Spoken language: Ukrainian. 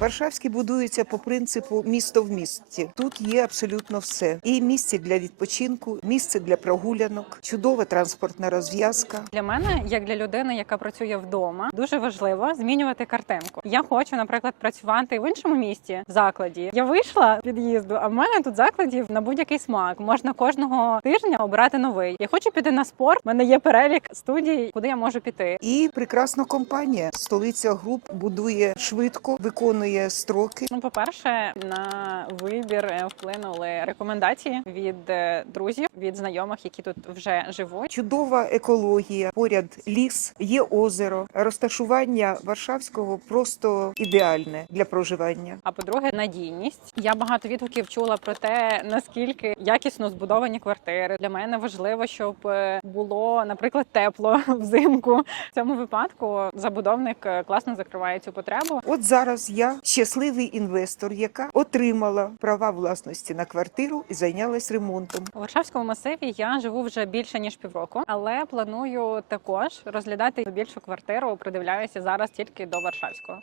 Варшавський будується по принципу місто в місті. Тут є абсолютно все: і місце для відпочинку, місце для прогулянок, чудова транспортна розв'язка. Для мене, як для людини, яка працює вдома, дуже важливо змінювати картинку. Я хочу, наприклад, працювати в іншому місті в закладі. Я вийшла з під'їзду, а в мене тут закладів на будь-який смак. Можна кожного тижня обирати новий. Я хочу піти на спорт. У мене є перелік студій, куди я можу піти. І прекрасна компанія. Столиця груп будує швидко, виконує строки. Ну, по-перше, на вибір е, вплинули рекомендації від е, друзів, від знайомих, які тут вже живуть. Чудова екологія, поряд ліс, є озеро. Розташування Варшавського просто ідеальне для проживання. А по-друге, надійність. Я багато відгуків чула про те, наскільки якісно збудовані квартири. Для мене важливо, щоб е, було, наприклад, тепло взимку. В цьому випадку забудовник класно закриває цю потребу. От зараз я щасливий інвестор, яка отримала права власності на квартиру і зайнялась ремонтом. У Варшавському масиві я живу вже більше ніж півроку, але планую також розглядати більшу квартиру. Придивляюся зараз тільки до Варшавського.